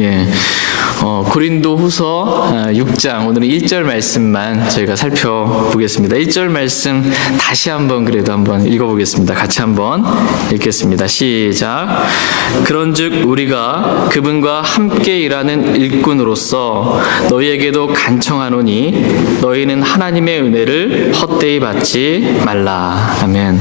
예. 고린도 후서 6장, 오늘은 1절 말씀만 저희가 살펴보겠습니다. 1절 말씀 다시 한번 그래도 한번 읽어보겠습니다. 같이 한번 읽겠습니다. 시작. 그런즉 우리가 그분과 함께 일하는 일꾼으로서 너희에게도 간청하노니 너희는 하나님의 은혜를 헛되이 받지 말라. 아멘.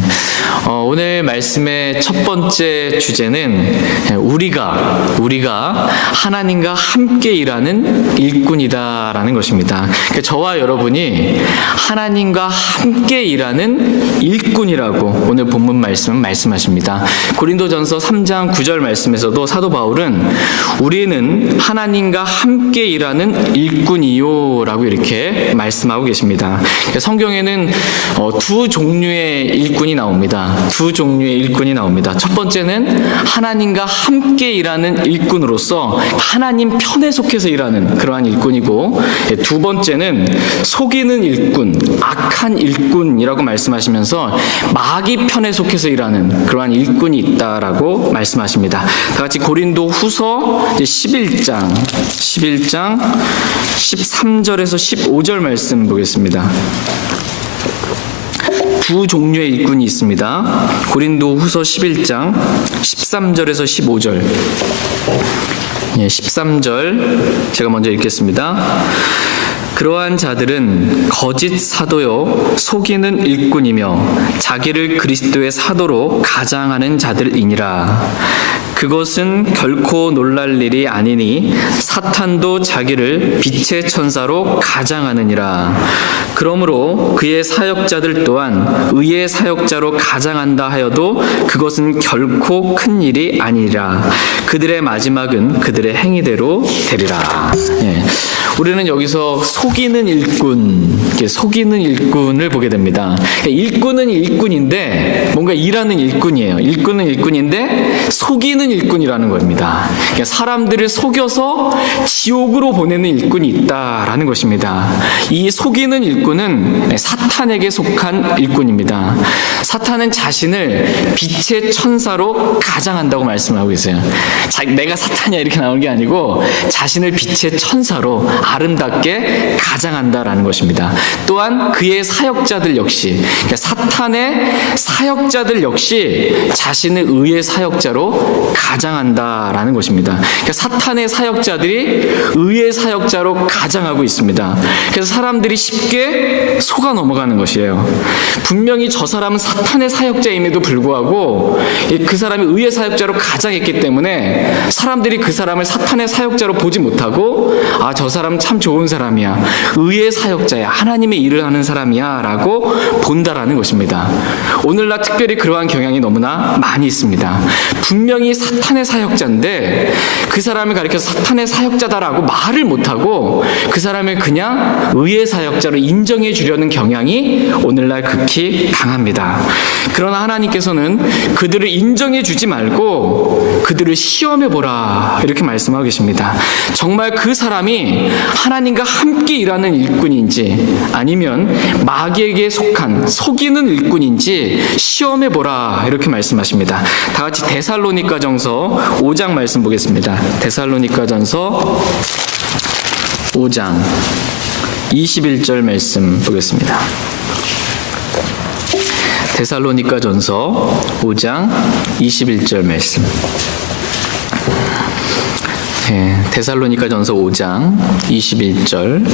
오늘 말씀의 첫 번째 주제는 우리가 하나님과 함께 일하는 일꾼이다라는 것입니다. 그러니까 저와 여러분이 하나님과 함께 일하는 일꾼이라고 오늘 본문 말씀은 말씀하십니다. 고린도전서 3장 9절 말씀에서도 사도 바울은 우리는 하나님과 함께 일하는 일꾼이요라고 이렇게 말씀하고 계십니다. 그러니까 성경에는 두 종류의 일꾼이 나옵니다. 두 종류의 일꾼이 나옵니다. 첫 번째는 하나님과 함께 일하는 일꾼으로서 하나님 편에 속해서 일하는 그러한 일꾼이고, 두 번째는 속이는 일꾼, 악한 일꾼이라고 말씀하시면서 마귀 편에 속해서 일하는 그러한 일꾼이 있다라고 말씀하십니다. 다 같이 고린도 후서 11장 13절에서 15절 말씀 보겠습니다. 두 종류의 일꾼이 있습니다. 고린도 후서 11장 13절에서 15절. 13절 제가 먼저 읽겠습니다. 그러한 자들은 거짓 사도요 속이는 일꾼이며 자기를 그리스도의 사도로 가장하는 자들이니라. 그것은 결코 놀랄 일이 아니니 사탄도 자기를 빛의 천사로 가장하느니라. 그러므로 그의 사역자들 또한 의의 사역자로 가장한다 하여도 그것은 결코 큰 일이 아니라 그들의 마지막은 그들의 행위대로 되리라. 우리는 여기서 속이는 일꾼을 보게 됩니다. 일꾼은 일꾼인데 뭔가 일하는 일꾼이에요. 일꾼은 일꾼인데 속이는 일꾼이라는 겁니다. 그러니까 사람들을 속여서 지옥으로 보내는 일꾼이 있다라는 것입니다. 이 속이는 일꾼은 사탄에게 속한 일꾼입니다. 사탄은 자신을 빛의 천사로 가장한다고 말씀하고 계세요. 내가 사탄이야 이렇게 나오는 게 아니고 자신을 빛의 천사로 아름답게 가장한다라는 것입니다. 또한 그의 사역자들 역시, 그러니까 사탄의 사역자들 역시 자신을 의의 사역자로 가장한다라는 것입니다. 그러니까 사탄의 사역자들이 의의 사역자로 가장하고 있습니다. 그래서 사람들이 쉽게 속아 넘어가는 것이에요. 분명히 저 사람은 사탄의 사역자임에도 불구하고 그 사람이 의의 사역자로 가장했기 때문에 사람들이 그 사람을 사탄의 사역자로 보지 못하고 저 사람 참 좋은 사람이야, 의의 사역자야, 하나님의 일을 하는 사람이야 라고 본다라는 것입니다. 오늘날 특별히 그러한 경향이 너무나 많이 있습니다. 분명히 사탄의 사역자인데 그 사람을 가리켜서 사탄의 사역자다라고 말을 못하고 그 사람을 그냥 의의 사역자로 인정해 주려는 경향이 오늘날 극히 강합니다. 그러나 하나님께서는 그들을 인정해 주지 말고 그들을 시험해 보라 이렇게 말씀하고 계십니다. 정말 그 사람이 하나님과 함께 일하는 일꾼인지 아니면 마귀에게 속한 속이는 일꾼인지 시험해 보라 이렇게 말씀하십니다. 다 같이 데살로니가전서 5장 말씀 보겠습니다. 데살로니가전서 5장 21절 말씀 보겠습니다. 데살로니가전서 5장 21절 말씀. 데살로니가전서 5장 21절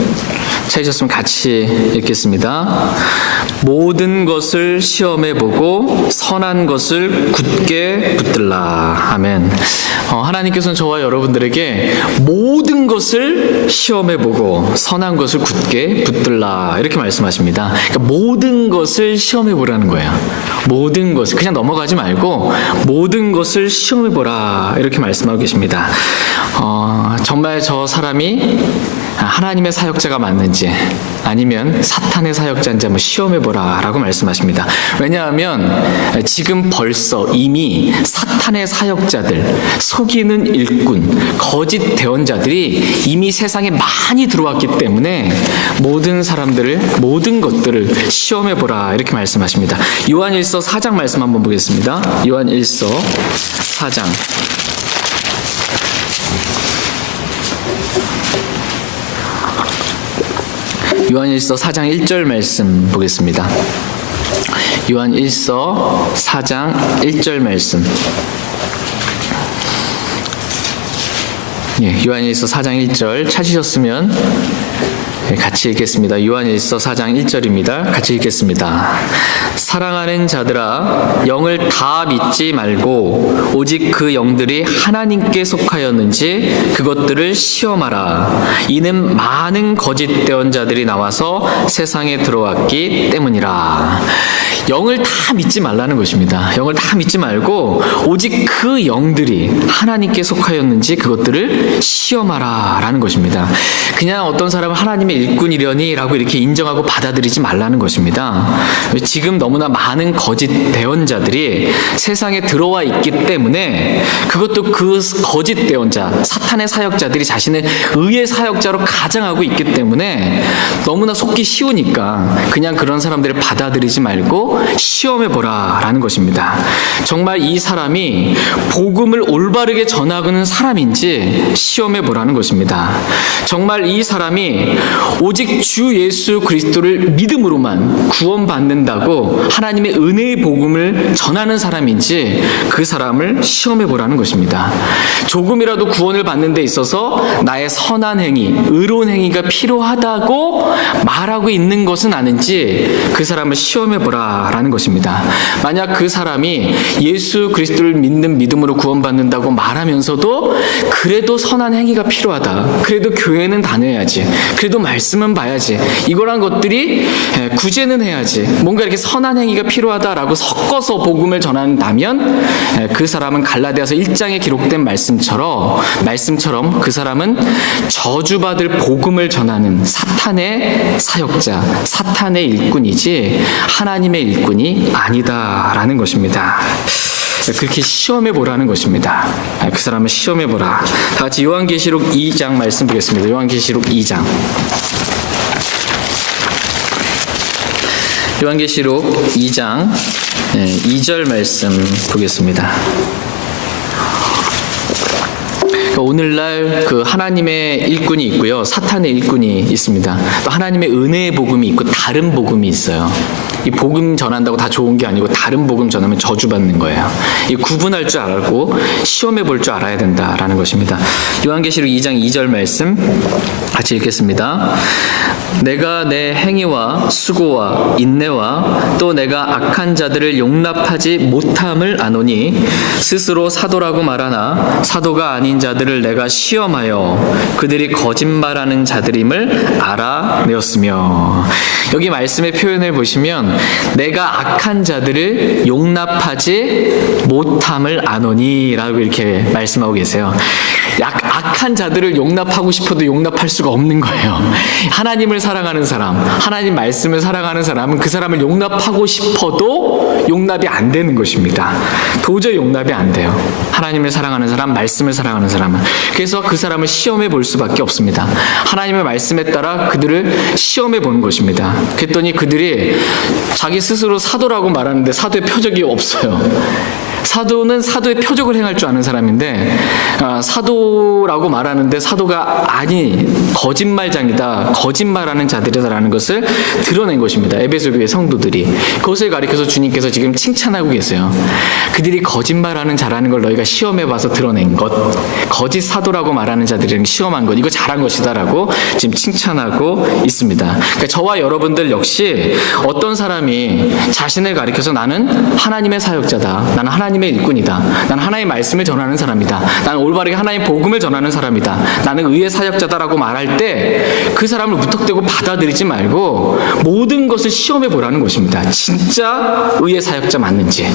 찾으셨으면 같이 읽겠습니다. 모든 것을 시험해보고 선한 것을 굳게 붙들라. 아멘. 하나님께서는 저와 여러분들에게 모든 것을 시험해보고 선한 것을 굳게 붙들라 이렇게 말씀하십니다. 그러니까 모든 것을 시험해보라는 거예요. 모든 것을 그냥 넘어가지 말고 모든 것을 시험해보라 이렇게 말씀하고 계십니다. 정말 저 사람이 하나님의 사역자가 맞는지 아니면 사탄의 사역자인지 한번 시험해보라 라고 말씀하십니다. 왜냐하면 지금 벌써 이미 사탄의 사역자들, 속이는 일꾼, 거짓 대언자들이 이미 세상에 많이 들어왔기 때문에 모든 사람들을, 모든 것들을 시험해보라 이렇게 말씀하십니다. 요한일서 4장 말씀 한번 보겠습니다. 요한일서 4장 요한일서 4장 1절 말씀 보겠습니다. 요한일서 4장 1절 말씀. 요한일서 4장 1절 찾으셨으면 같이 읽겠습니다. 요한일서 4장 1절입니다. 같이 읽겠습니다. 사랑하는 자들아, 영을 다 믿지 말고 오직 그 영들이 하나님께 속하였는지 그것들을 시험하라. 이는 많은 거짓 대언자들이 나와서 세상에 들어왔기 때문이라. 영을 다 믿지 말라는 것입니다. 영을 다 믿지 말고 오직 그 영들이 하나님께 속하였는지 그것들을 시험하라 라는 것입니다. 그냥 어떤 사람은 하나님의 일꾼이려니 라고 이렇게 인정하고 받아들이지 말라는 것입니다. 지금 너무나 많은 거짓 대언자들이 세상에 들어와 있기 때문에 그것도 그 거짓 대언자, 사탄의 사역자들이 자신을 의의 사역자로 가장하고 있기 때문에 너무나 속기 쉬우니까 그냥 그런 사람들을 받아들이지 말고 시험해보라 라는 것입니다. 정말 이 사람이 복음을 올바르게 전하는 사람인지 시험해보라는 것입니다. 정말 이 사람이 오직 주 예수 그리스도를 믿음으로만 구원받는다고 하나님의 은혜의 복음을 전하는 사람인지 그 사람을 시험해보라는 것입니다. 조금이라도 구원을 받는 데 있어서 나의 선한 행위, 의로운 행위가 필요하다고 말하고 있는 것은 아닌지 그 사람을 시험해보라 라는 것입니다. 만약 그 사람이 예수 그리스도를 믿는 믿음으로 구원받는다고 말하면서도 그래도 선한 행위가 필요하다, 그래도 교회는 다녀야지, 그래도 말씀은 봐야지, 이거란 것들이 구제는 해야지, 뭔가 이렇게 선한 행위가 필요하다라고 섞어서 복음을 전한다면 그 사람은 갈라디아서 1장에 기록된 말씀처럼 그 사람은 저주받을 복음을 전하는 사탄의 사역자, 사탄의 일꾼이지 하나님의 일꾼이 아니다라는 것입니다. 그렇게 시험해보라는 것입니다. 그 사람을 시험해보라. 다 같이 요한계시록 2장 말씀 보겠습니다. 요한계시록 2장. 요한계시록 2장 2절 말씀 보겠습니다. 오늘날 그 하나님의 일꾼이 있고요, 사탄의 일꾼이 있습니다. 또 하나님의 은혜의 복음이 있고 다른 복음이 있어요. 이 복음 전한다고 다 좋은 게 아니고 다른 복음 전하면 저주받는 거예요. 이 구분할 줄 알고 시험해 볼 줄 알아야 된다라는 것입니다. 요한계시록 2장 2절 말씀 같이 읽겠습니다. 내가 내 행위와 수고와 인내와 또 내가 악한 자들을 용납하지 못함을 아노니 스스로 사도라고 말하나 사도가 아닌 자들을 내가 시험하여 그들이 거짓말하는 자들임을 알아내었으며. 여기 말씀의 표현을 보시면 내가 악한 자들을 용납하지 못함을 아노니 라고 이렇게 말씀하고 계세요. 악한 자들을 용납하고 싶어도 용납할 수가 없는 거예요. 하나님을 사랑하는 사람, 하나님 말씀을 사랑하는 사람은 그 사람을 용납하고 싶어도 용납이 안 되는 것입니다. 도저히 용납이 안 돼요. 하나님을 사랑하는 사람, 말씀을 사랑하는 사람은. 그래서 그 사람을 시험해 볼 수밖에 없습니다. 하나님의 말씀에 따라 그들을 시험해 보는 것입니다. 그랬더니 그들이 자기 스스로 사도라고 말하는데 사도의 표적이 없어요. 사도는 사도의 표적을 행할 줄 아는 사람인데 사도라고 말하는데 사도가 아니 거짓말장이다, 거짓말하는 자들이다라는 것을 드러낸 것입니다. 에베소 교회 성도들이 그것을 가리켜서 주님께서 지금 칭찬하고 계세요. 그들이 거짓말하는 자라는 걸 너희가 시험해봐서 드러낸 것, 거짓 사도라고 말하는 자들이 시험한 것, 이거 잘한 것이다라고 지금 칭찬하고 있습니다. 그러니까 저와 여러분들 역시 어떤 사람이 자신을 가리켜서 나는 하나님의 사역자다, 나는 하나님의 일꾼이다, 나는 하나님의 말씀을 전하는 사람이다, 나는 올바르게 하나님의 복음을 전하는 사람이다, 나는 의의 사역자다라고 말할 때 그 사람을 무턱대고 받아들이지 말고 모든 것을 시험해 보라는 것입니다. 진짜 의의 사역자 맞는지,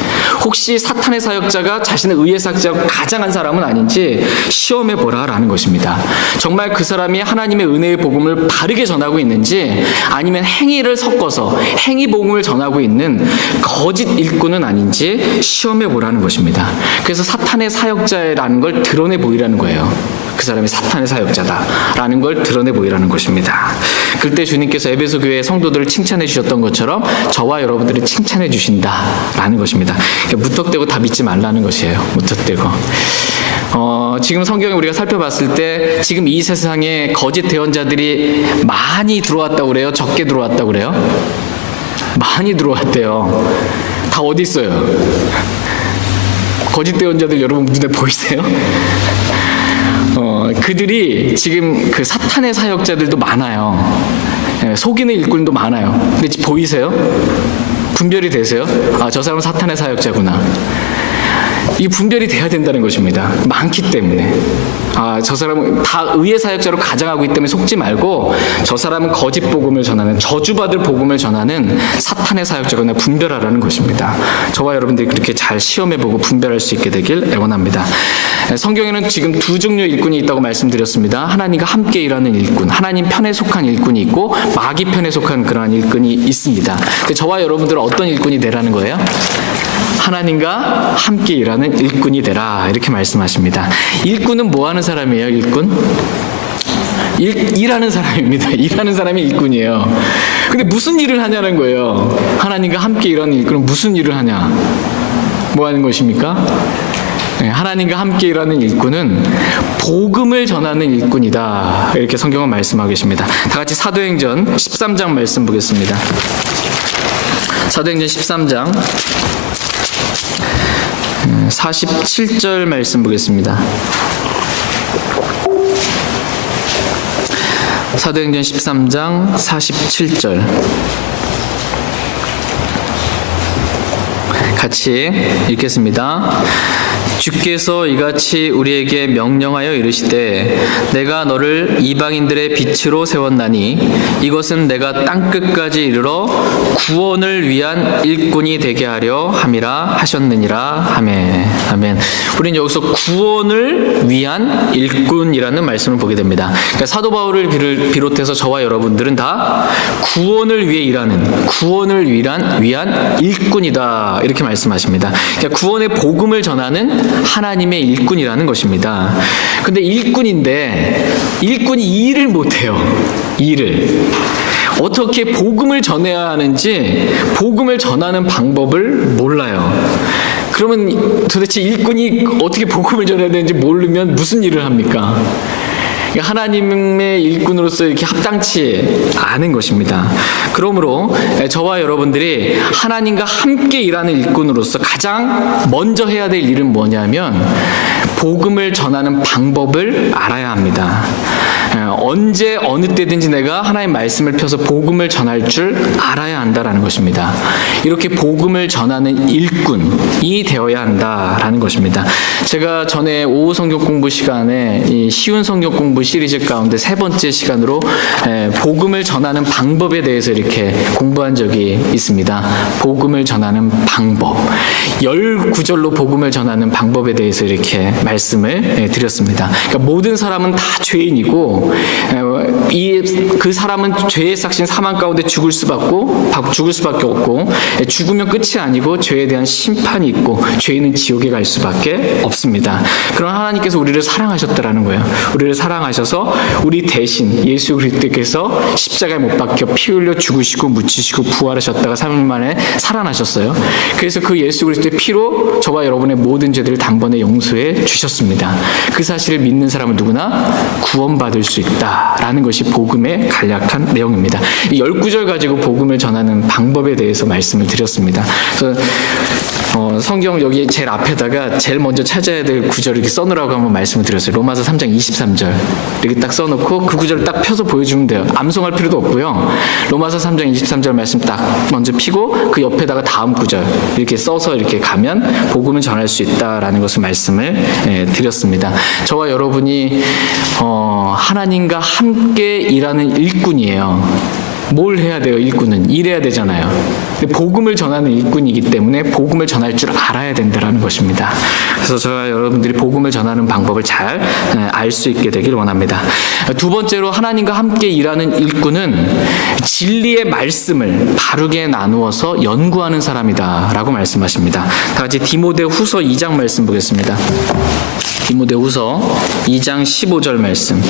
혹시 사탄의 사역자가 자신의 의의 사역자로 가장한 사람은 아닌지 시험해 보라라는 것입니다. 정말 그 사람이 하나님의 은혜의 복음을 바르게 전하고 있는지 아니면 행위를 섞어서 행위 복음을 전하고 있는 거짓 일꾼은 아닌지 시험해 보라는 것입니다. 그래서 사탄의 사역자라는 걸 드러내 보이라는 거예요. 그 사람이 사탄의 사역자다라는 걸 드러내 보이라는 것입니다. 그때 주님께서 에베소 교회 성도들을 칭찬해 주셨던 것처럼 저와 여러분들을 칭찬해 주신다라는 것입니다. 무턱대고 다 믿지 말라는 것이에요. 무턱대고. 지금 성경에 우리가 살펴봤을 때 지금 이 세상에 거짓 대언자들이 많이 들어왔다고 그래요? 적게 들어왔다고 그래요? 많이 들어왔대요. 다 어디 있어요? 거짓 대언자들 여러분 눈에 보이세요? 그들이 지금 그 사탄의 사역자들도 많아요. 속이는 일꾼도 많아요. 근데 보이세요? 분별이 되세요? 아, 저 사람은 사탄의 사역자구나. 이 분별이 돼야 된다는 것입니다. 많기 때문에. 아, 저 사람은 다 의의 사역자로 가장하고 있기 때문에 속지 말고 저 사람은 거짓 복음을 전하는, 저주받을 복음을 전하는 사탄의 사역자구나 분별하라는 것입니다. 저와 여러분들이 그렇게 잘 시험해보고 분별할 수 있게 되길 애원합니다. 성경에는 지금 두 종류의 일꾼이 있다고 말씀드렸습니다. 하나님과 함께 일하는 일꾼, 하나님 편에 속한 일꾼이 있고 마귀 편에 속한 그러한 일꾼이 있습니다. 근데 저와 여러분들은 어떤 일꾼이 되라는 거예요? 하나님과 함께 일하는 일꾼이 되라, 이렇게 말씀하십니다. 일꾼은 뭐 하는 사람이에요? 일꾼? 일하는 사람입니다. 일하는 사람이 일꾼이에요. 근데 무슨 일을 하냐는 거예요. 하나님과 함께 일하는 일꾼은 무슨 일을 하냐? 뭐 하는 것입니까? 하나님과 함께 일하는 일꾼은 복음을 전하는 일꾼이다, 이렇게 성경은 말씀하고 계십니다. 다 같이 사도행전 13장 말씀 보겠습니다. 사도행전 13장 47절 말씀 보겠습니다. 사도행전 13장 47절 같이 읽겠습니다. 주께서 이같이 우리에게 명령하여 이르시되 내가 너를 이방인들의 빛으로 세웠나니 이것은 내가 땅끝까지 이르러 구원을 위한 일꾼이 되게 하려 함이라 하셨느니라. 아멘. 아멘. 우리는 여기서 구원을 위한 일꾼이라는 말씀을 보게 됩니다. 그러니까 사도 바울을 비롯해서 저와 여러분들은 다 구원을 위해 일하는, 구원을 위한 일꾼이다, 이렇게 말씀하십니다. 그러니까 구원의 복음을 전하는 하나님의 일꾼이라는 것입니다. 근데 일꾼인데 일꾼이 일을 못해요. 일을 어떻게 복음을 전해야 하는지, 복음을 전하는 방법을 몰라요. 그러면 도대체 일꾼이 어떻게 복음을 전해야 되는지 모르면 무슨 일을 합니까? 하나님의 일꾼으로서 이렇게 합당치 않은 것입니다. 그러므로 저와 여러분들이 하나님과 함께 일하는 일꾼으로서 가장 먼저 해야 될 일은 뭐냐면 복음을 전하는 방법을 알아야 합니다. 언제 어느 때든지 내가 하나님의 말씀을 펴서 복음을 전할 줄 알아야 한다라는 것입니다. 이렇게 복음을 전하는 일꾼이 되어야 한다라는 것입니다. 제가 전에 오후 성경 공부 시간에 이 쉬운 성경 공부 시리즈 가운데 세 번째 시간으로 복음을 전하는 방법에 대해서 이렇게 공부한 적이 있습니다. 복음을 전하는 방법, 10구절로 복음을 전하는 방법에 대해서 이렇게 말씀을 드렸습니다. 그러니까 모든 사람은 다 죄인이고 그 사람은 죄의 삭신 사망 가운데 죽을 수밖에 없고, 죽으면 끝이 아니고 죄에 대한 심판이 있고 죄인은 지옥에 갈 수밖에 없습니다. 그러나 하나님께서 우리를 사랑하셨다라는 거예요. 우리를 사랑하셔서 우리 대신 예수 그리스도께서 십자가에 못 박혀 피 흘려 죽으시고 묻히시고 부활하셨다가 3일 만에 살아나셨어요. 그래서 그 예수 그리스도의 피로 저와 여러분의 모든 죄들을 단번에 용서해 주셨습니다. 그 사실을 믿는 사람은 누구나 구원받을 수 있다라는 것이 복음의 간략한 내용입니다. 이 10구절 가지고 복음을 전하는 방법에 대해서 말씀을 드렸습니다. 그래서 성경 여기 제일 앞에다가 제일 먼저 찾아야 될 구절을 이렇게 써놓으라고 한번 말씀을 드렸어요. 로마서 3장 23절 이렇게 딱 써놓고 그 구절을 딱 펴서 보여주면 돼요. 암송할 필요도 없고요. 로마서 3장 23절 말씀 딱 먼저 피고 그 옆에다가 다음 구절 이렇게 써서 이렇게 가면 복음을 전할 수 있다라는 것을 말씀을 드렸습니다. 저와 여러분이 하나님과 함께 일하는 일꾼이에요. 뭘 해야 돼요? 일꾼은 일해야 되잖아요. 근데 복음을 전하는 일꾼이기 때문에 복음을 전할 줄 알아야 된다는 것입니다. 그래서 저와 여러분들이 복음을 전하는 방법을 잘 알 수 있게 되길 원합니다. 두 번째로 하나님과 함께 일하는 일꾼은 진리의 말씀을 바르게 나누어서 연구하는 사람이다 라고 말씀하십니다. 다 같이 디모데후서 2장 말씀 보겠습니다. 디모데후서 2장 15절 말씀.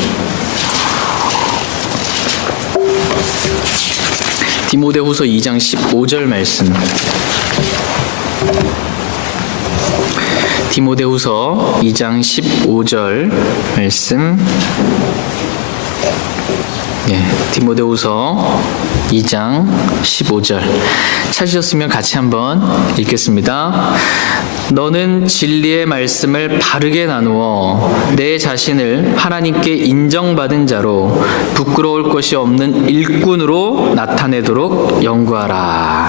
디모데후서 2장 15절 말씀. 디모데후서 2장 15절 말씀. 디모데후서 2장 15절 찾으셨으면 같이 한번 읽겠습니다. 너는 진리의 말씀을 바르게 나누어 내 자신을 하나님께 인정받은 자로 부끄러울 것이 없는 일꾼으로 나타내도록 연구하라.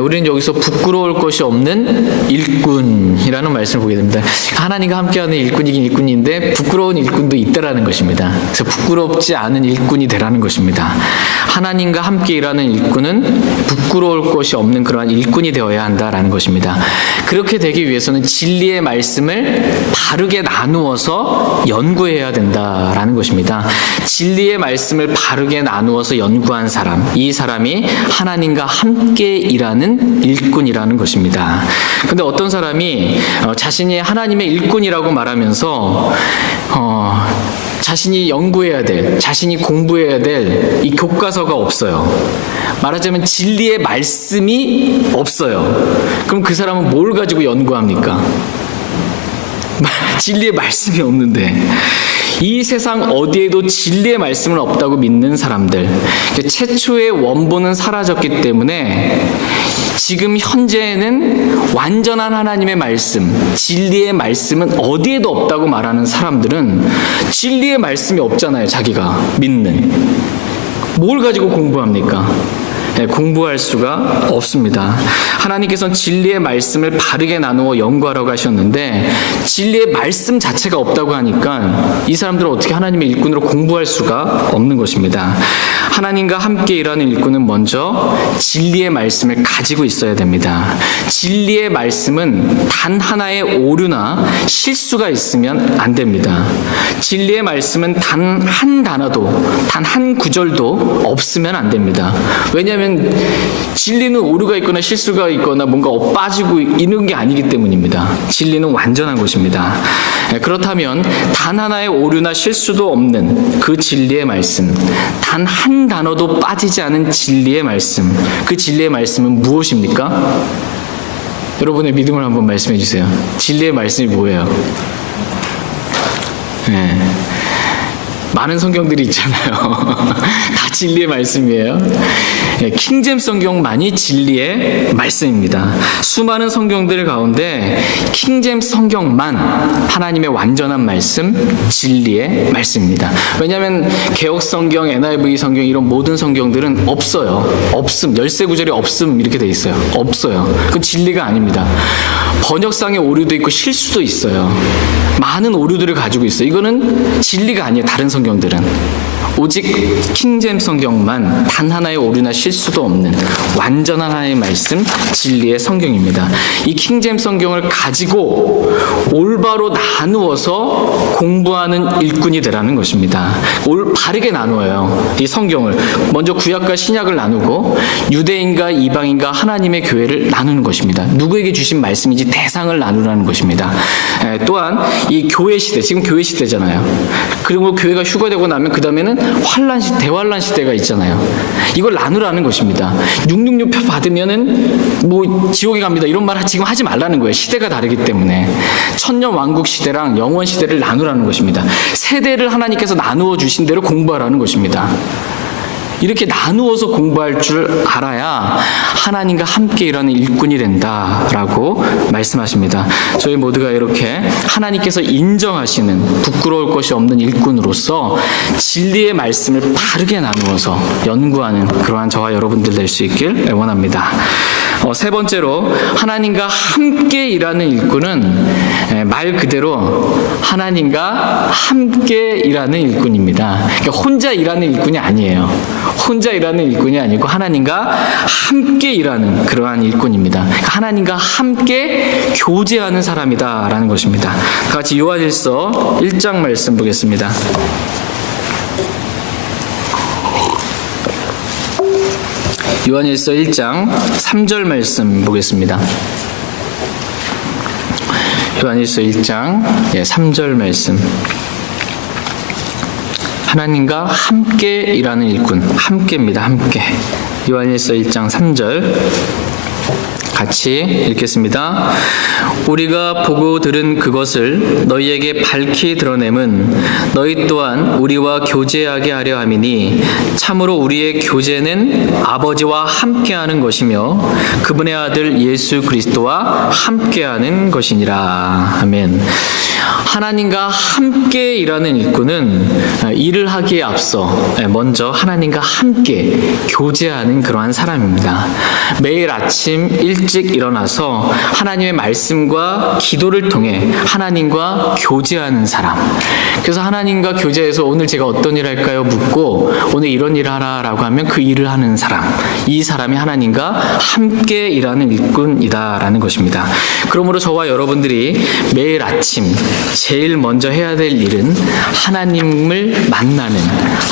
우리는 여기서 부끄러울 것이 없는 일꾼이라는 말씀을 보게 됩니다. 하나님과 함께하는 일꾼이긴 일꾼인데 부끄러운 일꾼도 있다라는 것입니다. 그래서 부끄럽지 않은 일꾼이 되라는 것입니다. 하나님과 함께 일하는 일꾼은 부끄러울 것이 없는 그러한 일꾼이 되어야 한다라는 것입니다. 그렇게 되기 위해서는 진리의 말씀을 바르게 나누어서 연구해야 된다라는 것입니다. 진리의 말씀을 바르게 나누어서 연구한 사람, 이 사람이 하나님과 함께 일하는 일꾼이라는 것입니다. 근데 어떤 사람이 자신이 하나님의 일꾼이라고 말하면서 자신이 연구해야 될, 자신이 공부해야 될 이 교과서가 없어요. 말하자면 진리의 말씀이 없어요. 그럼 그 사람은 뭘 가지고 연구합니까? 진리의 말씀이 없는데. 이 세상 어디에도 진리의 말씀은 없다고 믿는 사람들, 최초의 원본은 사라졌기 때문에 지금 현재에는 완전한 하나님의 말씀, 진리의 말씀은 어디에도 없다고 말하는 사람들은 진리의 말씀이 없잖아요. 자기가 믿는. 뭘 가지고 공부합니까? 공부할 수가 없습니다. 하나님께서는 진리의 말씀을 바르게 나누어 연구하라고 하셨는데 진리의 말씀 자체가 없다고 하니까 이 사람들은 어떻게 하나님의 일꾼으로 공부할 수가 없는 것입니다. 하나님과 함께 일하는 일꾼은 먼저 진리의 말씀을 가지고 있어야 됩니다. 진리의 말씀은 단 하나의 오류나 실수가 있으면 안 됩니다. 진리의 말씀은 단 한 단어도, 단 한 구절도 없으면 안 됩니다. 왜냐하면 진리는 오류가 있거나 실수가 있거나 뭔가 빠지고 있는 게 아니기 때문입니다. 진리는 완전한 것입니다. 그렇다면 단 하나의 오류나 실수도 없는 그 진리의 말씀, 단 한 단어도 빠지지 않은 진리의 말씀, 그 진리의 말씀은 무엇입니까? 여러분의 믿음을 한번 말씀해 주세요. 진리의 말씀이 뭐예요? 많은 성경들이 있잖아요. 다 진리의 말씀이에요. 킹제임스 성경만이 진리의 말씀입니다. 수많은 성경들 가운데 킹제임스 성경만 하나님의 완전한 말씀, 진리의 말씀입니다. 왜냐하면 개역 성경, NIV 성경 이런 모든 성경들은 없어요. 없음, 열쇠 구절이 없음 이렇게 돼 있어요. 없어요. 그건 진리가 아닙니다. 번역상의 오류도 있고 실수도 있어요. 많은 오류들을 가지고 있어요. 이거는 진리가 아니에요. 다른 성경들은. 오직 킹제임스 성경만 단 하나의 오류나 실수도 없는 완전한 하나님의 말씀, 진리의 성경입니다. 이 킹제임스 성경을 가지고 올바로 나누어서 공부하는 일꾼이 되라는 것입니다. 바르게 나누어요. 이 성경을 먼저 구약과 신약을 나누고 유대인과 이방인과 하나님의 교회를 나누는 것입니다. 누구에게 주신 말씀인지 대상을 나누라는 것입니다. 또한 이 교회 시대, 지금 교회 시대잖아요. 그리고 교회가 휴거되고 나면 그 다음에는 환란 시대, 대환란 시대가 있잖아요. 이걸 나누라는 것입니다. 666표 받으면은 뭐 지옥에 갑니다. 이런 말 지금 하지 말라는 거예요. 시대가 다르기 때문에. 천년 왕국 시대랑 영원 시대를 나누라는 것입니다. 세대를 하나님께서 나누어 주신 대로 공부하라는 것입니다. 이렇게 나누어서 공부할 줄 알아야 하나님과 함께 일하는 일꾼이 된다라고 말씀하십니다. 저희 모두가 이렇게 하나님께서 인정하시는 부끄러울 것이 없는 일꾼으로서 진리의 말씀을 바르게 나누어서 연구하는 그러한 저와 여러분들 될 수 있길 원합니다. 세 번째로 하나님과 함께 일하는 일꾼은 말 그대로 하나님과 함께 일하는 일꾼입니다. 그러니까 혼자 일하는 일꾼이 아니에요. 혼자 일하는 일꾼이 아니고 하나님과 함께 일하는 그러한 일꾼입니다. 그러니까 하나님과 함께 교제하는 사람이다라는 것입니다. 같이 요한일서 1장 말씀 보겠습니다. 요한일서 1장 3절 말씀 보겠습니다. 요한일서 1장 3절 말씀. 하나님과 함께 일하는 일꾼, 함께입니다. 함께. 요한일서 1장 3절 같이 읽겠습니다. 우리가 보고 들은 그것을 너희에게 밝히 드러냄은 너희 또한 우리와 교제하게 하려 함이니 참으로 우리의 교제는 아버지와 함께하는 것이며 그분의 아들 예수 그리스도와 함께하는 것이니라. 아멘. 하나님과 함께 일하는 일꾼은 일을 하기에 앞서 먼저 하나님과 함께 교제하는 그러한 사람입니다. 매일 아침 일찍 일어나서 하나님의 말씀과 기도를 통해 하나님과 교제하는 사람. 그래서 하나님과 교제해서 오늘 제가 어떤 일 할까요? 묻고 오늘 이런 일 하라라고 하면 그 일을 하는 사람. 이 사람이 하나님과 함께 일하는 일꾼이다라는 것입니다. 그러므로 저와 여러분들이 매일 아침 제일 먼저 해야 될 일은 하나님을 만나는,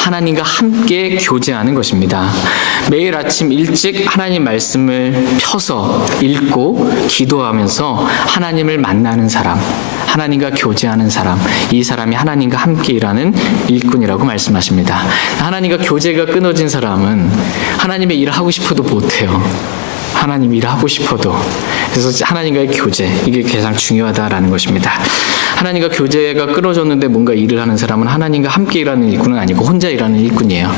하나님과 함께 교제하는 것입니다. 매일 아침 일찍 하나님 말씀을 펴서 읽고 기도하면서 하나님을 만나는 사람, 하나님과 교제하는 사람, 이 사람이 하나님과 함께 일하는 일꾼이라고 말씀하십니다. 하나님과 교제가 끊어진 사람은 하나님의 일을 하고 싶어도 못해요. 하나님 일하고 싶어도. 그래서 하나님과의 교제, 이게 가장 중요하다라는 것입니다. 하나님과 교제가 끊어졌는데 뭔가 일을 하는 사람은 하나님과 함께 일하는 일꾼은 아니고 혼자 일하는 일꾼이에요.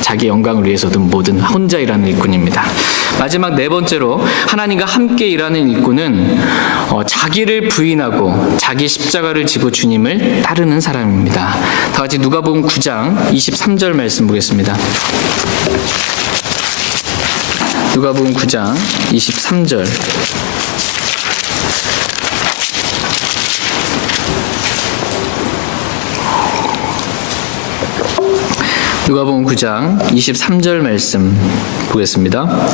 자기 영광을 위해서든 뭐든 혼자 일하는 일꾼입니다. 마지막 네 번째로 하나님과 함께 일하는 일꾼은 자기를 부인하고 자기 십자가를 지고 주님을 따르는 사람입니다. 다 같이 누가복음 9장 23절 말씀 보겠습니다. 누가복음 9장 23절. 누가복음 9장 23절 말씀 보겠습니다.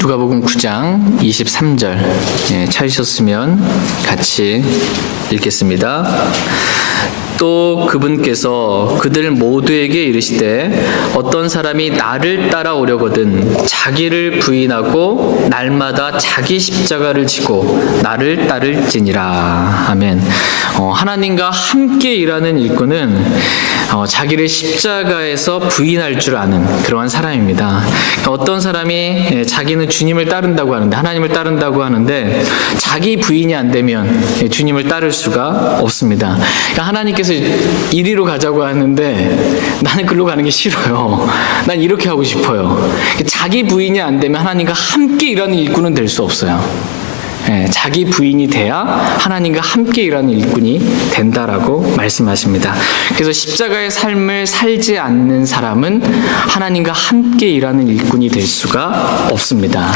누가복음 9장 23절. 찾으셨으면 같이 읽겠습니다. 또 그분께서 그들 모두에게 이르시되 어떤 사람이 나를 따라오려거든 자기를 부인하고 날마다 자기 십자가를 지고 나를 따를지니라. 아멘. 하나님과 함께 일하는 일꾼은 자기를 십자가에서 부인할 줄 아는 그러한 사람입니다. 어떤 사람이 자기는 주님을 따른다고 하는데, 하나님을 따른다고 하는데 자기 부인이 안 되면 주님을 따를 수가 없습니다. 그러니까 하나님께서 이리로 가자고 하는데 나는 글로 가는 게 싫어요. 난 이렇게 하고 싶어요. 자기 부인이 안 되면 하나님과 함께 일하는 일꾼은 될 수 없어요. 자기 부인이 돼야 하나님과 함께 일하는 일꾼이 된다라고 말씀하십니다. 그래서 십자가의 삶을 살지 않는 사람은 하나님과 함께 일하는 일꾼이 될 수가 없습니다.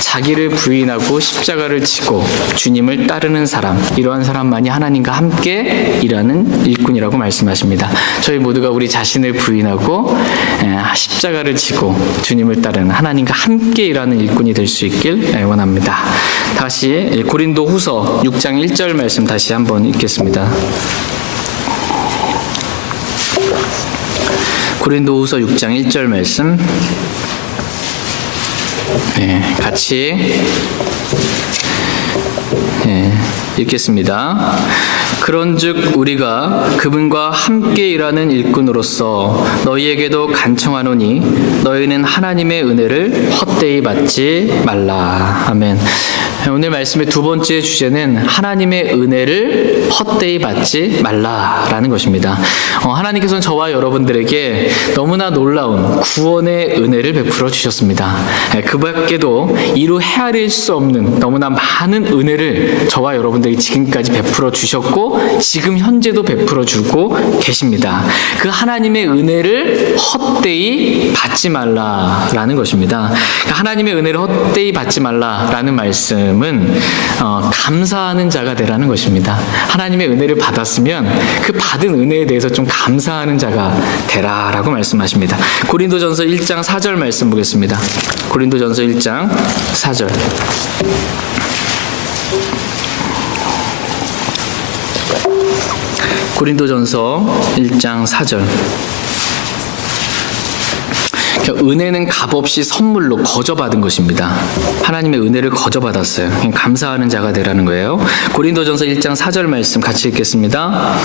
자기를 부인하고 십자가를 지고 주님을 따르는 사람, 이러한 사람만이 하나님과 함께 일하는 일꾼이라고 말씀하십니다. 저희 모두가 우리 자신을 부인하고 십자가를 지고 주님을 따르는 하나님과 함께 일하는 일꾼이 될 수 있길 원합니다. 다시 고린도 후서 6장 1절 말씀 다시 한번 읽겠습니다. 고린도 후서 6장 1절 말씀 같이 읽겠습니다. 그런즉 우리가 그분과 함께 일하는 일꾼으로서 너희에게도 간청하노니 너희는 하나님의 은혜를 헛되이 받지 말라. 아멘. 오늘 말씀의 두 번째 주제는 하나님의 은혜를 헛되이 받지 말라라는 것입니다. 하나님께서는 저와 여러분들에게 너무나 놀라운 구원의 은혜를 베풀어 주셨습니다. 그 밖에도 이루 헤아릴 수 없는 너무나 많은 은혜를 저와 여러분들에게 지금까지 베풀어 주셨고 지금 현재도 베풀어 주고 계십니다. 그 하나님의 은혜를 헛되이 받지 말라라는 것입니다. 하나님의 은혜를 헛되이 받지 말라라는 말씀은 감사하는 자가 되라는 것입니다. 하나님의 은혜를 받았으면 그 받은 은혜에 대해서 좀 감사하는 자가 되라라고 말씀하십니다. 고린도전서 1장 4절 말씀 보겠습니다. 고린도전서 1장 4절. 고린도전서 1장 4절. 은혜는 값없이 선물로 거저받은 것입니다. 하나님의 은혜를 거저받았어요. 감사하는 자가 되라는 거예요. 고린도전서 1장 4절 말씀 같이 읽겠습니다.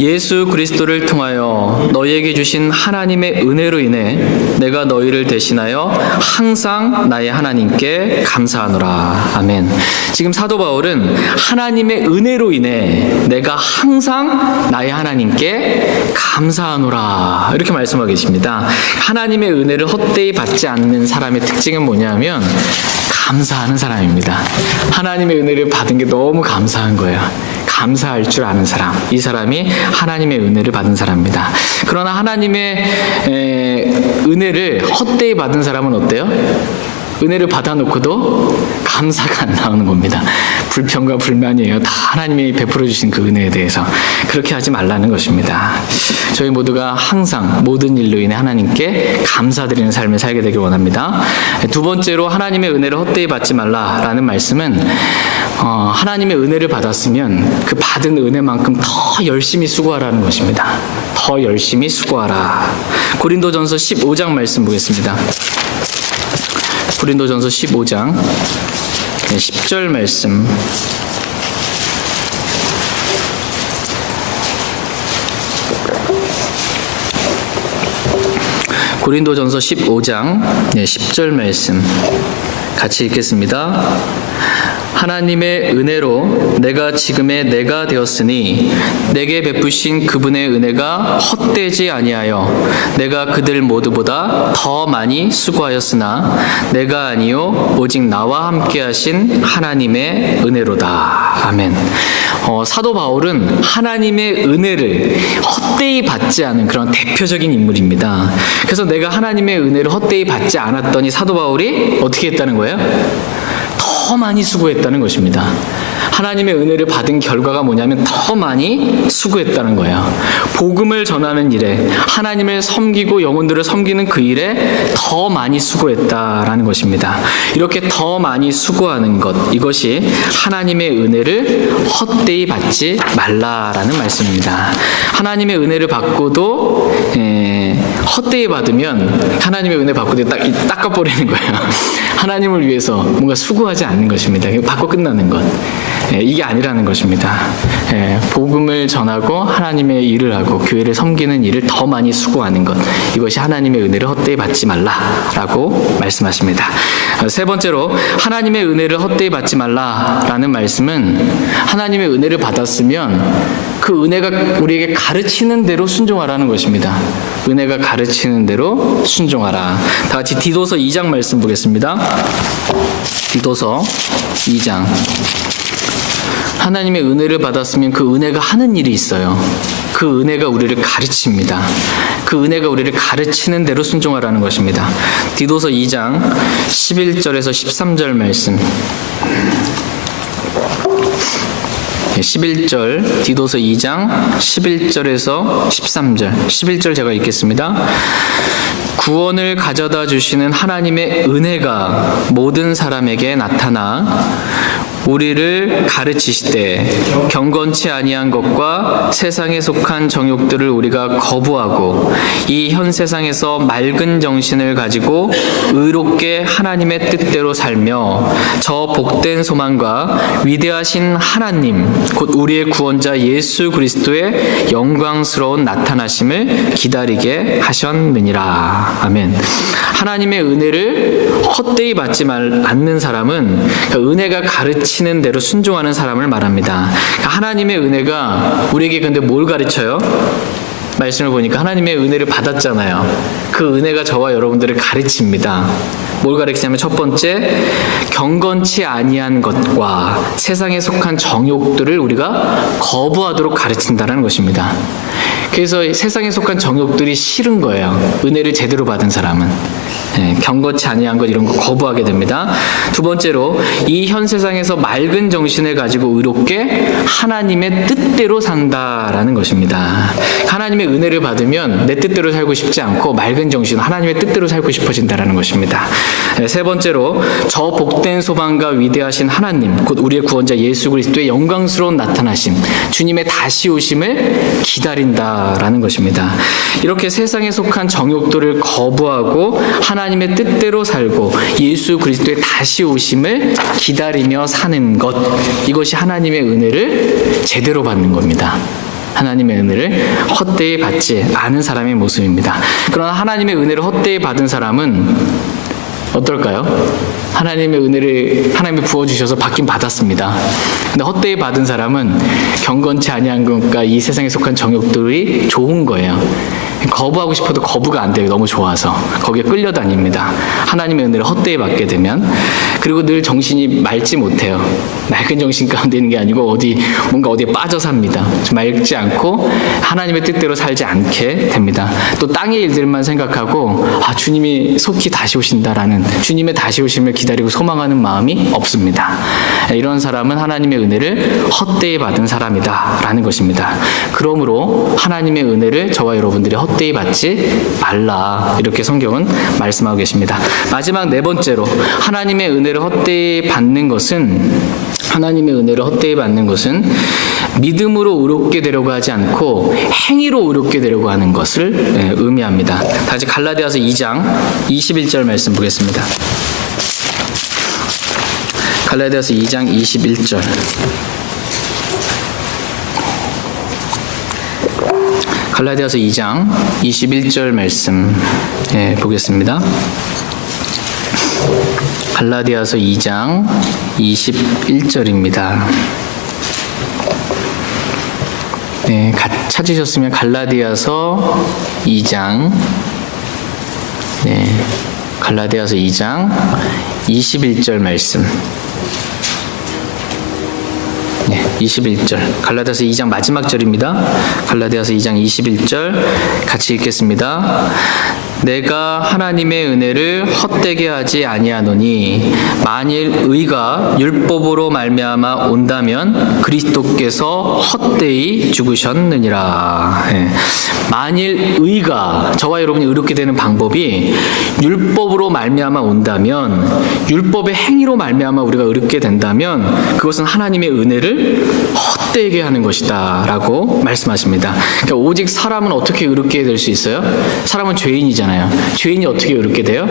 예수 그리스도를 통하여 너희에게 주신 하나님의 은혜로 인해 내가 너희를 대신하여 항상 나의 하나님께 감사하노라. 아멘. 지금 사도 바울은 하나님의 은혜로 인해 내가 항상 나의 하나님께 감사하노라 이렇게 말씀하고 계십니다. 하나님의 은혜를 헛되이 받지 않는 사람의 특징은 뭐냐면 감사하는 사람입니다. 하나님의 은혜를 받은 게 너무 감사한 거예요. 감사할 줄 아는 사람, 이 사람이 하나님의 은혜를 받은 사람입니다. 그러나 하나님의 은혜를 헛되이 받은 사람은 어때요? 은혜를 받아놓고도 감사가 안 나오는 겁니다. 불평과 불만이에요. 다 하나님이 베풀어 주신 그 은혜에 대해서. 그렇게 하지 말라는 것입니다. 저희 모두가 항상 모든 일로 인해 하나님께 감사드리는 삶을 살게 되길 원합니다. 두 번째로 하나님의 은혜를 헛되이 받지 말라라는 말씀은 하나님의 은혜를 받았으면 그 받은 은혜만큼 더 열심히 수고하라는 것입니다. 더 열심히 수고하라. 고린도전서 15장 말씀 보겠습니다. 고린도전서 15장 10절 말씀. 고린도전서 15장 10절 말씀 같이 읽겠습니다. 하나님의 은혜로 내가 지금의 내가 되었으니 내게 베푸신 그분의 은혜가 헛되지 아니하여 내가 그들 모두보다 더 많이 수고하였으나 내가 아니요 오직 나와 함께 하신 하나님의 은혜로다. 아멘. 사도 바울은 하나님의 은혜를 헛되이 받지 않은 그런 대표적인 인물입니다. 그래서 내가 하나님의 은혜를 헛되이 받지 않았더니 사도 바울이 어떻게 했다는 거예요? 더 많이 수고했다는 것입니다. 하나님의 은혜를 받은 결과가 뭐냐면 더 많이 수고했다는 거예요. 복음을 전하는 일에, 하나님을 섬기고 영혼들을 섬기는 그 일에 더 많이 수고했다라는 것입니다. 이렇게 더 많이 수고하는 것, 이것이 하나님의 은혜를 헛되이 받지 말라라는 말씀입니다. 하나님의 은혜를 받고도 헛되이 받으면 하나님의 은혜 받고도 닦아버리는 거예요. 하나님을 위해서 뭔가 수고하지 않는 것입니다. 받고 끝나는 것. 이게 아니라는 것입니다. 복음을 전하고 하나님의 일을 하고 교회를 섬기는 일을 더 많이 수고하는 것, 이것이 하나님의 은혜를 헛되이 받지 말라라고 말씀하십니다. 세 번째로 하나님의 은혜를 헛되이 받지 말라라는 말씀은 하나님의 은혜를 받았으면 그 은혜가 우리에게 가르치는 대로 순종하라는 것입니다. 은혜가 가르치는 대로 순종하라. 다 같이 디도서 2장 말씀 보겠습니다. 디도서 2장. 하나님의 은혜를 받았으면 그 은혜가 하는 일이 있어요. 그 은혜가 우리를 가르칩니다. 그 은혜가 우리를 가르치는 대로 순종하라는 것입니다. 디도서 2장 11절에서 13절 말씀. 11절, 디도서 2장 11절에서 13절. 11절 제가 읽겠습니다. 구원을 가져다 주시는 하나님의 은혜가 모든 사람에게 나타나 우리를 가르치시되 경건치 아니한 것과 세상에 속한 정욕들을 우리가 거부하고 이 현 세상에서 맑은 정신을 가지고 의롭게 하나님의 뜻대로 살며 저 복된 소망과 위대하신 하나님 곧 우리의 구원자 예수 그리스도의 영광스러운 나타나심을 기다리게 하셨느니라. 아멘. 하나님의 은혜를 헛되이 받지 않는 사람은 은혜가 가르치는 대로 순종하는 사람을 말합니다. 하나님의 은혜가 우리에게 근데 뭘 가르쳐요? 말씀을 보니까 하나님의 은혜를 받았잖아요. 그 은혜가 저와 여러분들을 가르칩니다. 뭘 가르치냐면 첫 번째, 경건치 아니한 것과 세상에 속한 정욕들을 우리가 거부하도록 가르친다는 것입니다. 그래서 세상에 속한 정욕들이 싫은 거예요. 은혜를 제대로 받은 사람은. 경건치 아니한 것 이런 거 거부하게 됩니다. 두 번째로 이 현 세상에서 맑은 정신을 가지고 의롭게 하나님의 뜻대로 산다라는 것입니다. 하나님의 은혜를 받으면 내 뜻대로 살고 싶지 않고 맑은 정신, 하나님의 뜻대로 살고 싶어진다라는 것입니다. 세 번째로 저 복된 소망과 위대하신 하나님, 곧 우리의 구원자 예수 그리스도의 영광스러운 나타나심, 주님의 다시 오심을 기다린다라는 것입니다. 이렇게 세상에 속한 정욕들을 거부하고 하나님의 뜻대로 살고 예수 그리스도의 다시 오심을 기다리며 사는 것, 이것이 하나님의 은혜를 제대로 받는 겁니다. 하나님의 은혜를 헛되이 받지 않은 사람의 모습입니다. 그러나 하나님의 은혜를 헛되이 받은 사람은 어떨까요? 하나님의 은혜를 하나님이 부어주셔서 받긴 받았습니다. 근데 헛되이 받은 사람은 경건치 아니한 것과 이 세상에 속한 정욕들이 좋은 거예요. 거부하고 싶어도 거부가 안 돼요. 너무 좋아서 거기에 끌려다닙니다. 하나님의 은혜를 헛되이 받게 되면. 그리고 늘 정신이 맑지 못해요. 맑은 정신 가운데 있는 게 아니고 어디에 빠져 삽니다. 맑지 않고 하나님의 뜻대로 살지 않게 됩니다. 또 땅의 일들만 생각하고 주님이 속히 다시 오신다라는 주님의 다시 오심을 기다리고 소망하는 마음이 없습니다. 이런 사람은 하나님의 은혜를 헛되이 받은 사람이다라는 것입니다. 그러므로 하나님의 은혜를 저와 여러분들이 헛되이 받지 말라, 이렇게 성경은 말씀하고 계십니다. 마지막 네 번째로 하나님의 은혜를 헛되이 받는 것은 믿음으로 의롭게 되려고 하지 않고 행위로 의롭게 되려고 하는 것을 의미합니다. 다시 갈라디아서 2장 21절 말씀 보겠습니다. 갈라디아서 2장 21절. 갈라디아서 2장 21절 말씀 보겠습니다. 갈라디아서 2장 21절입니다. 찾으셨으면 갈라디아서 2장 갈라디아서 2장 21절 말씀. 21절. 갈라디아서 2장 마지막 절입니다. 갈라디아서 2장 21절 같이 읽겠습니다. 내가 하나님의 은혜를 헛되게 하지 아니하노니 만일 의가 율법으로 말미암아 온다면 그리스도께서 헛되이 죽으셨느니라. 만일 의가, 저와 여러분이 의롭게 되는 방법이 율법으로 말미암아 온다면, 율법의 행위로 말미암아 우리가 의롭게 된다면 그것은 하나님의 은혜를 헛되게 하는 것이다 라고 말씀하십니다. 그러니까 오직 사람은 어떻게 의롭게 될 수 있어요? 사람은 죄인이잖아요. 죄인이 어떻게 의롭게 돼요?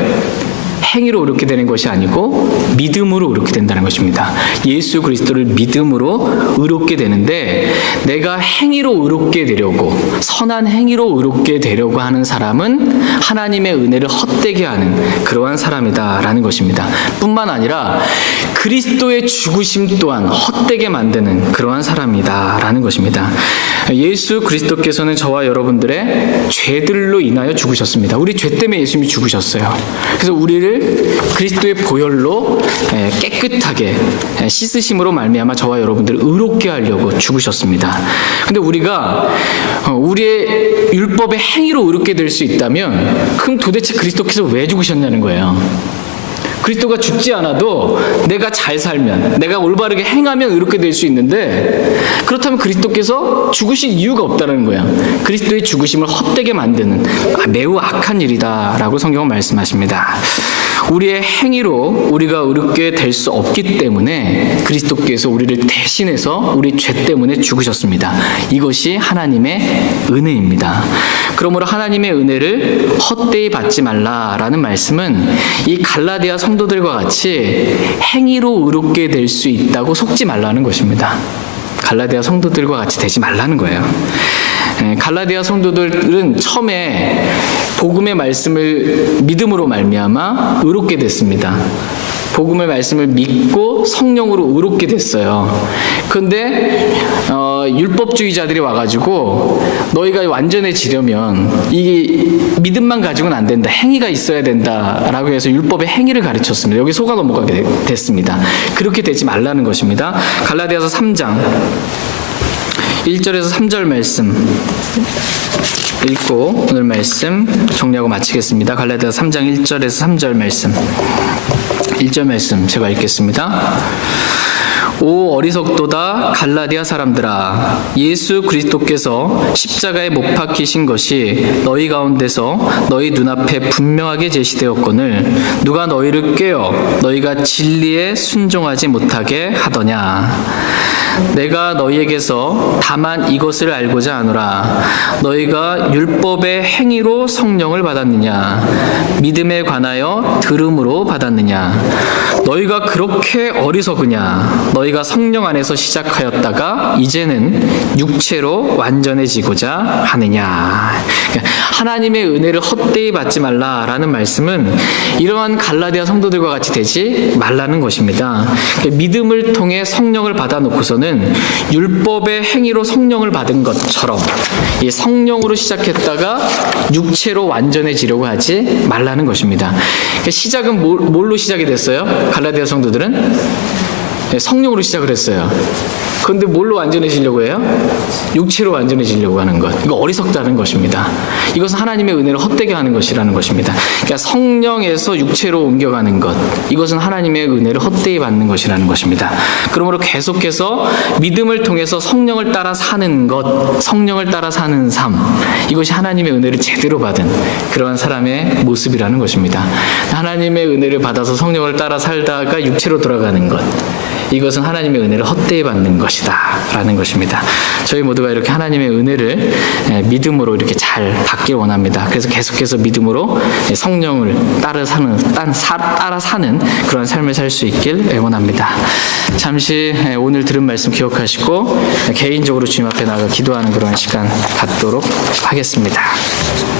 행위로 의롭게 되는 것이 아니고 믿음으로 의롭게 된다는 것입니다. 예수 그리스도를 믿음으로 의롭게 되는데, 내가 행위로 의롭게 되려고, 선한 행위로 의롭게 되려고 하는 사람은 하나님의 은혜를 헛되게 하는 그러한 사람이다라는 것입니다. 뿐만 아니라 그리스도의 죽으심 또한 헛되게 만드는 그러한 사람이다라는 것입니다. 예수 그리스도께서는 저와 여러분들의 죄들로 인하여 죽으셨습니다. 우리 죄 때문에 예수님이 죽으셨어요. 그래서 우리를 그리스도의 보혈로 깨끗하게 씻으심으로 말미암아 저와 여러분들을 의롭게 하려고 죽으셨습니다. 근데 우리가 우리의 율법의 행위로 의롭게 될 수 있다면, 그럼 도대체 그리스도께서 왜 죽으셨냐는 거예요. 그리스도가 죽지 않아도 내가 잘 살면, 내가 올바르게 행하면 의롭게 될 수 있는데, 그렇다면 그리스도께서 죽으신 이유가 없다는 거예요. 그리스도의 죽으심을 헛되게 만드는 매우 악한 일이다라고 성경은 말씀하십니다. 우리의 행위로 우리가 의롭게 될 수 없기 때문에 그리스도께서 우리를 대신해서 우리 죄 때문에 죽으셨습니다. 이것이 하나님의 은혜입니다. 그러므로 하나님의 은혜를 헛되이 받지 말라라는 말씀은 이 갈라디아 성도들과 같이 행위로 의롭게 될 수 있다고 속지 말라는 것입니다. 갈라디아 성도들과 같이 되지 말라는 거예요. 갈라디아 성도들은 처음에 복음의 말씀을 믿음으로 말미암아 의롭게 됐습니다. 복음의 말씀을 믿고 성령으로 의롭게 됐어요. 그런데 율법주의자들이 와가지고 너희가 완전해지려면 이 믿음만 가지고는 안 된다, 행위가 있어야 된다라고 해서 율법의 행위를 가르쳤습니다. 여기 속아 넘어가게 됐습니다. 그렇게 되지 말라는 것입니다. 갈라디아서 3장 1절에서 3절 말씀 읽고 오늘 말씀 정리하고 마치겠습니다. 갈라디아서 3장 1절에서 3절 말씀, 1절 말씀 제가 읽겠습니다. 오 어리석도다 갈라디아 사람들아, 예수 그리스도께서 십자가에 못 박히신 것이 너희 가운데서 너희 눈앞에 분명하게 제시되었거늘 누가 너희를 꾀어 너희가 진리에 순종하지 못하게 하더냐. 내가 너희에게서 다만 이것을 알고자 하노라. 너희가 율법의 행위로 성령을 받았느냐 믿음에 관하여 들음으로 받았느냐. 너희가 그렇게 어리석으냐. 너희가 성령 안에서 시작하였다가 이제는 육체로 완전해지고자 하느냐. 하나님의 은혜를 헛되이 받지 말라라는 말씀은 이러한 갈라디아 성도들과 같이 되지 말라는 것입니다. 믿음을 통해 성령을 받아놓고서는 율법의 행위로 성령을 받은 것처럼 이 성령으로 시작했다가 육체로 완전해지려고 하지 말라는 것입니다. 시작은 뭘로 시작이 됐어요? 갈라디아 성도들은 성령으로 시작을 했어요. 그런데 뭘로 완전해지려고 해요? 육체로 완전해지려고 하는 것. 이거 어리석다는 것입니다. 이것은 하나님의 은혜를 헛되게 하는 것이라는 것입니다. 그러니까 성령에서 육체로 옮겨가는 것. 이것은 하나님의 은혜를 헛되이 받는 것이라는 것입니다. 그러므로 계속해서 믿음을 통해서 성령을 따라 사는 것, 성령을 따라 사는 삶. 이것이 하나님의 은혜를 제대로 받은 그러한 사람의 모습이라는 것입니다. 하나님의 은혜를 받아서 성령을 따라 살다가 육체로 돌아가는 것. 이것은 하나님의 은혜를 헛되이 받는 것이다 라는 것입니다. 저희 모두가 이렇게 하나님의 은혜를 믿음으로 이렇게 잘 받길 원합니다. 그래서 계속해서 믿음으로 성령을 따라 사는 그런 삶을 살 수 있길 원합니다. 잠시 오늘 들은 말씀 기억하시고 개인적으로 주님 앞에 나가 기도하는 그런 시간 갖도록 하겠습니다.